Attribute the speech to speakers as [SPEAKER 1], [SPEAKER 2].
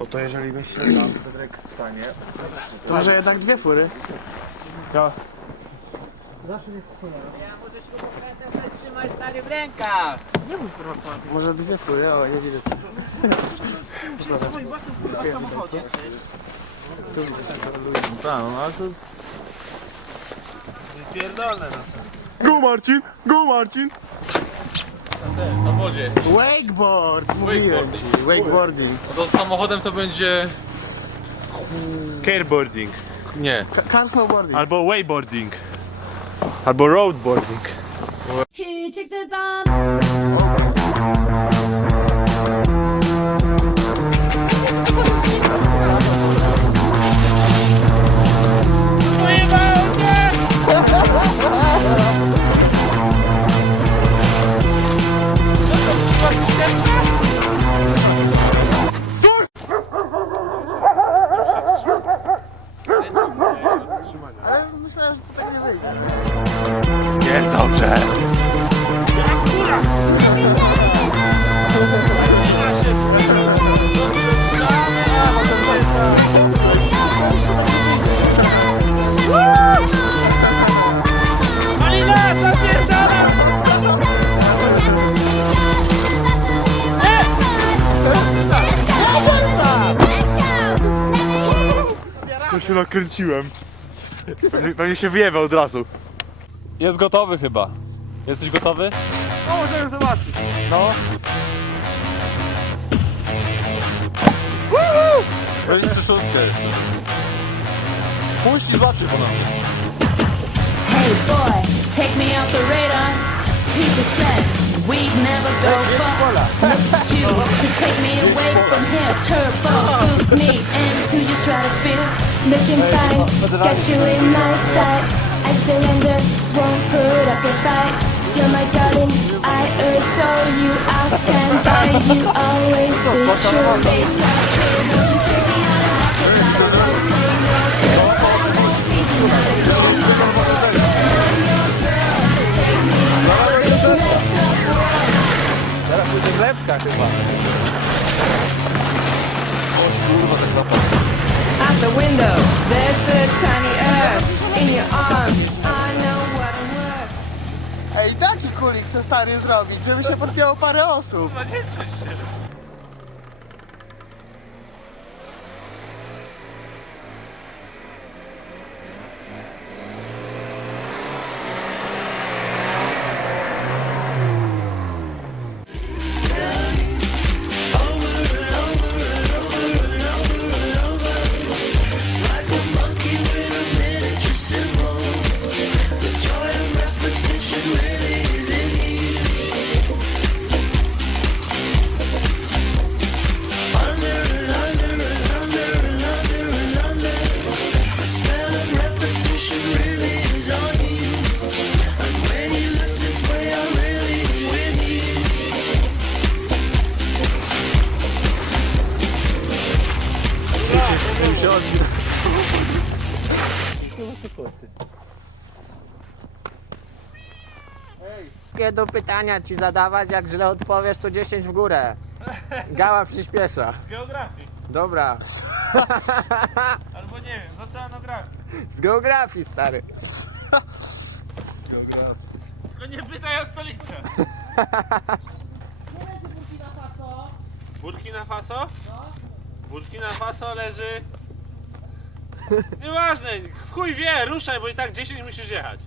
[SPEAKER 1] No to jeżeli myślę tam Piotrek wstanie.
[SPEAKER 2] To może jednak dwie fury.
[SPEAKER 3] Ja muszę śrubokrętem trzymać stary w rękach.
[SPEAKER 2] Może dwie fury, ale nie widać.
[SPEAKER 1] Tak, no ale to...
[SPEAKER 3] Pierdolne
[SPEAKER 1] Go Marcin! Go Marcin!
[SPEAKER 4] Na wodzie.
[SPEAKER 2] Wakeboard! Ci. Wakeboarding.
[SPEAKER 4] No to z samochodem to będzie...
[SPEAKER 1] Careboarding.
[SPEAKER 4] Nie.
[SPEAKER 2] Ka- Car snowboarding.
[SPEAKER 1] Albo wayboarding. Albo roadboarding.
[SPEAKER 5] He took the bomb.
[SPEAKER 1] Co się nakręciłem. Pewnie, pewnie się wyjebał od razu.
[SPEAKER 4] Jest gotowy chyba. Jesteś gotowy?
[SPEAKER 1] No możemy zobaczyć.
[SPEAKER 4] No. Weź jeszcze szóstkę jeszcze. Puść i złap się ponownie.
[SPEAKER 5] Hey boy, take me off the radar. People said we'd never go far. Look at you to take me away from here. Turbo boots me into your stratosphere. looking fine. Got you in my sight. I surrender, won't put up a fight. You're my darling, I adore you. I'll stand by you always. With your space,
[SPEAKER 4] Zaraz pójdzie wlepka chyba. O kurwa, tak naprawdę.
[SPEAKER 6] Out the window, there's the tiny earth in your arms. I know what I'm worth.
[SPEAKER 2] Ej, taki kulik chcę stary zrobić, żeby się podpięło parę osób.
[SPEAKER 3] Kiedy pytania ci zadawać, jak źle odpowiesz, to 10 w górę. Gała przyspiesza.
[SPEAKER 7] geografii.
[SPEAKER 3] Dobra,
[SPEAKER 7] Albo nie wiem, z oceanografii.
[SPEAKER 3] z geografii stary.
[SPEAKER 7] Tylko nie pytaj o stolicę. Burkina Faso? Burkina Faso leży... Nieważne, w chuj wie, ruszaj, bo i tak 10 musisz jechać.